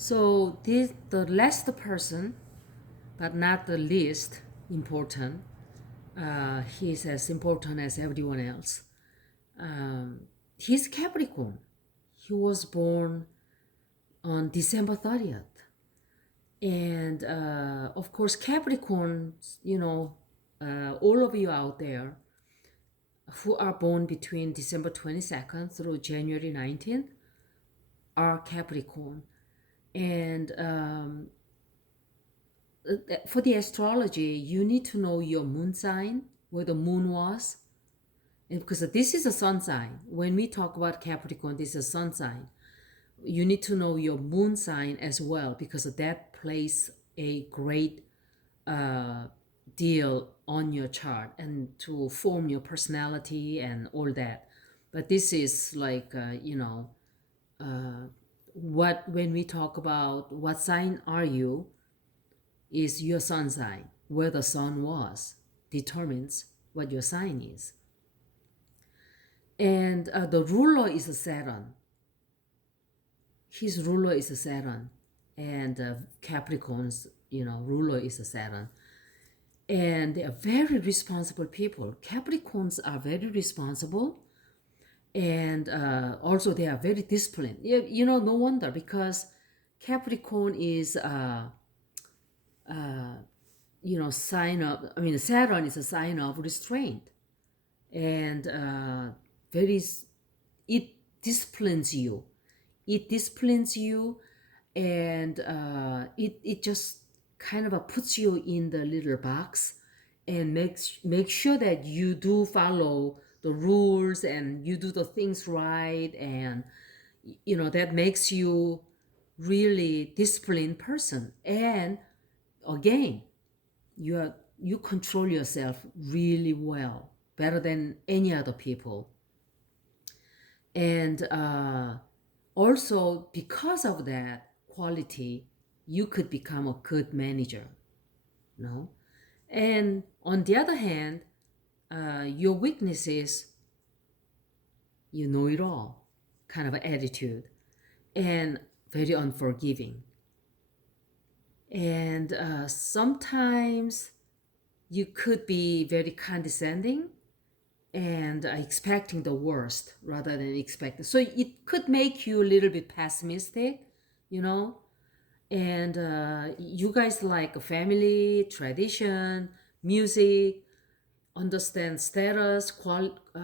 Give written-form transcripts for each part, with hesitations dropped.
So the last person, but not the least important. He's as important as everyone else. He's Capricorn. He was born on December 30th. And of course, Capricorn, all of you out there who are born between December 22nd through January 19th are Capricorn. And for the astrology, you need to know your moon sign, where the moon was. And because this is a sun sign. When we talk about Capricorn, this is a sun sign. You need to know your moon sign as well, because that plays a great deal on your chart and to form your personality and all that. But this is like, what when we talk about what sign are you, is your sun sign. Where the sun was determines what your sign is. And the ruler is a Saturn. His ruler is a Saturn. And Capricorn's, ruler is a Saturn. And they are very responsible people. Capricorns are very responsible. And also they are very disciplined. No wonder, because Capricorn is sign of, Saturn is a sign of restraint. And very, it disciplines you. It disciplines you, and it just kind of puts you in the little box and make sure that you do follow the rules and you do the things right, and that makes you really disciplined person. And again, you control yourself really well, better than any other people. And also because of that quality, you could become a good manager. And on the other hand, your weakness is you know it all kind of attitude, and very unforgiving. And sometimes you could be very condescending and expecting the worst rather than expecting. So it could make you a little bit pessimistic, you know. And you guys like family, tradition, music, understand status quality.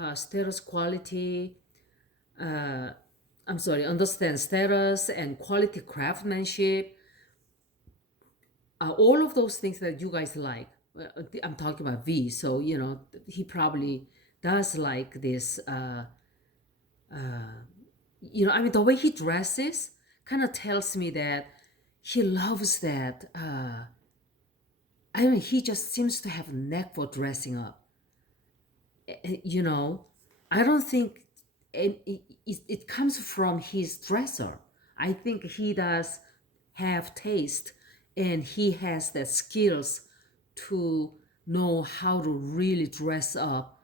Understand status and quality craftsmanship. All of those things that you guys like. I'm talking about V, so he probably does like this. The way he dresses kind of tells me that he loves that. He just seems to have a knack for dressing up. I don't think it comes from his dresser. I think he does have taste, and he has the skills to know how to really dress up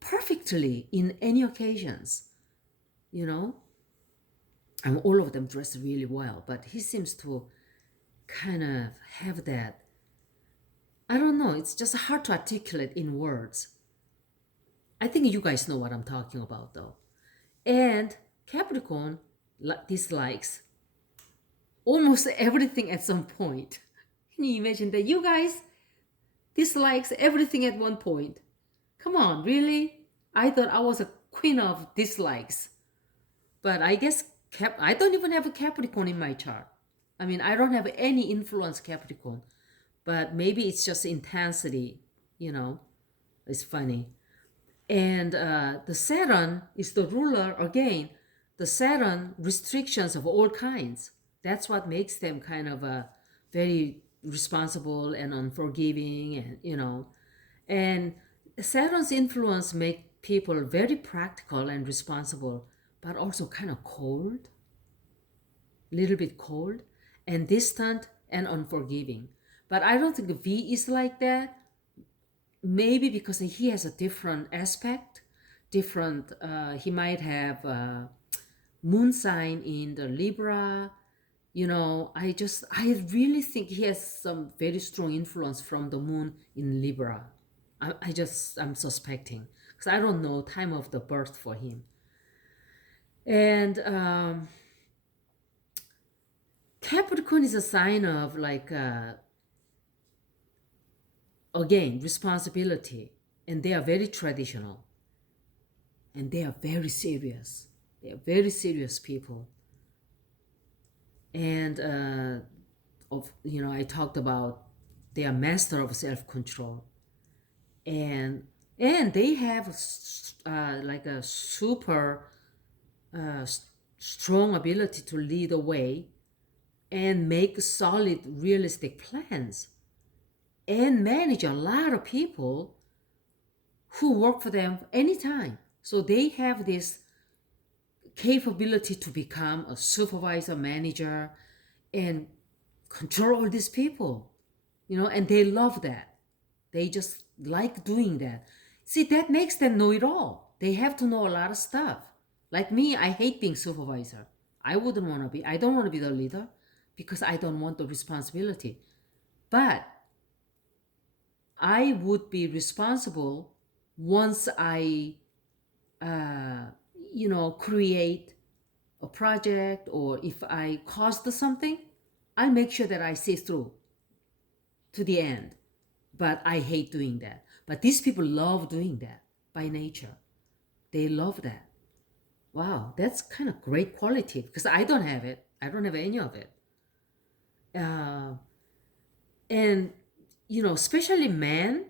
perfectly in any occasions, and all of them dress really well, but he seems to kind of have that. I don't know, it's just hard to articulate in words. I think you guys know what I'm talking about, though. And Capricorn dislikes almost everything at some point. Can you imagine that? You guys dislikes everything at one point. Come on, really? I thought I was a queen of dislikes. But I guess I don't even have a Capricorn in my chart. I don't have any influence Capricorn. But maybe it's just intensity, It's funny. And the Saturn is the ruler again. The Saturn restrictions of all kinds. That's what makes them kind of very responsible and unforgiving, and Saturn's influence make people very practical and responsible, but also kind of cold, little bit cold and distant and unforgiving. But I don't think V is like that. Maybe because he has a different aspect, he might have moon sign in the Libra, I really think he has some very strong influence from the moon in Libra. I'm suspecting because I don't know time of the birth for him. And Capricorn is a sign of like again responsibility, and they are very traditional, and they are very serious. They are very serious people, and I talked about they are master of self control, and they have like a super uh, strong ability to lead the way and make solid realistic plans and manage a lot of people who work for them anytime. So they have this capability to become a supervisor, manager, and control all these people, and they love that. They just like doing that. See, that makes them know it all. They have to know a lot of stuff. Like me, I hate being supervisor. I don't want to be the leader because I don't want the responsibility. But I would be responsible once I, uh, create a project, or if I cost something, I'll make sure that I see through to the end. But I hate doing that. But these people love doing that by nature. They love that. Wow, that's kind of great quality because I don't have it. I don't have any of it. Uh, and especially men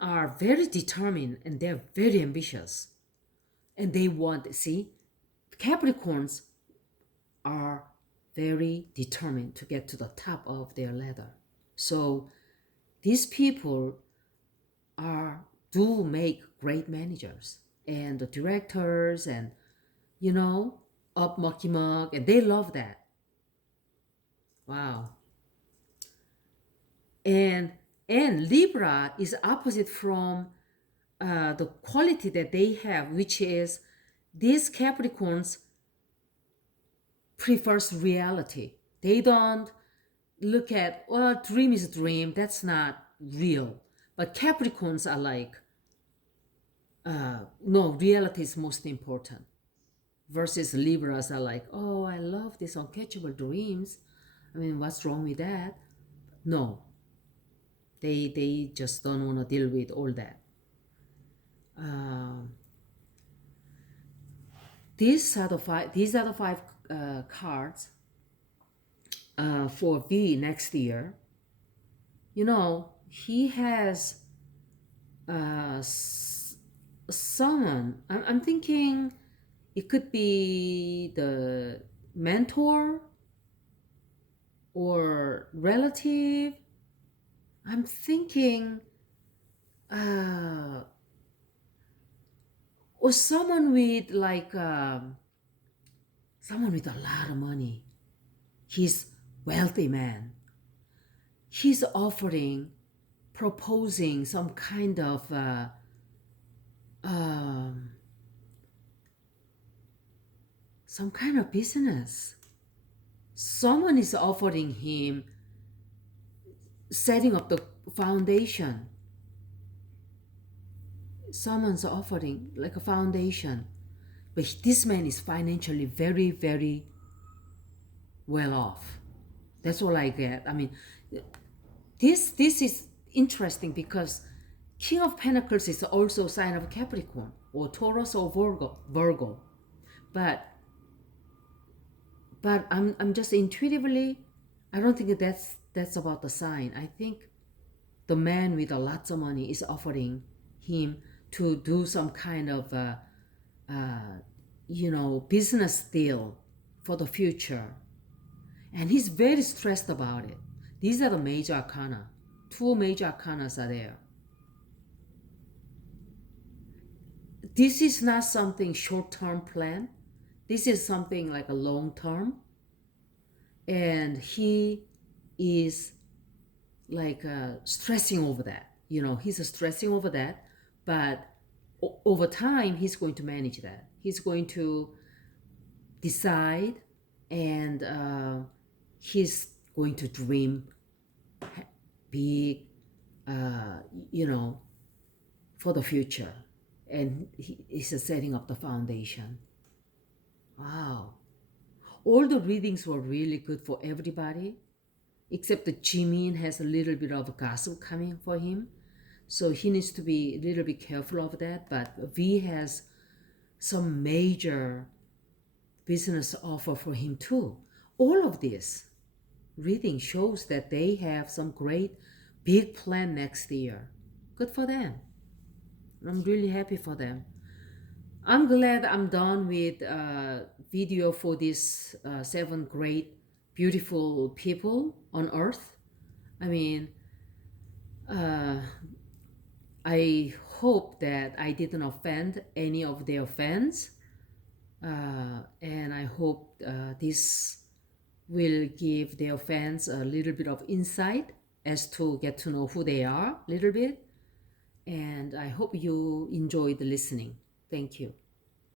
are very determined and they're very ambitious, and they want. See, Capricorns are very determined to get to the top of their ladder. So these people are do make great managers and the directors, and you know up mucky mug, and they love that. Wow. and and Libra is opposite from the quality that they have, which is these Capricorns prefers reality. They don't look at, well, dream is a dream, that's not real. But Capricorns are like, no, reality is most important. Versus Libras are like, oh, I love these uncatchable dreams. I mean, what's wrong with that? No, they just don't want to deal with all that. Um, these are the five cards for V next year. He has someone. I'm thinking it could be the mentor or relative. I'm thinking, uh, or someone with like someone with a lot of money. He's wealthy man. He's offering, proposing some kind of um, business. Someone is offering him setting up the foundation. Someone's offering like a foundation, but this man is financially very, very well off. That's all I get. I mean, this is interesting because King of Pentacles is also a sign of Capricorn or Taurus or Virgo. But I'm just intuitively, I don't think that's about the sign. I think the man with a lots of money is offering him to do some kind of business deal for the future, and he's very stressed about it. These are the major arcana. Two major arcanas are there. This is not something short-term plan. This is something like a long-term, and he is like stressing over that. He's stressing over that, but over time he's going to manage that. He's going to decide, and he's going to dream big, uh, you know, for the future. And he is setting up the foundation. Wow. All the readings were really good for everybody, except that Jimin has a little bit of gossip coming for him. So he needs to be a little bit careful of that. But V has some major business offer for him too. All of this reading shows that they have some great big plan next year. Good for them. I'm really happy for them. I'm glad I'm done with video for these seven great, beautiful people on earth. I mean, uh, I hope that I didn't offend any of their fans. And I hope this will give their fans a little bit of insight as to get to know who they are a little bit. And I hope you enjoyed listening. Thank you.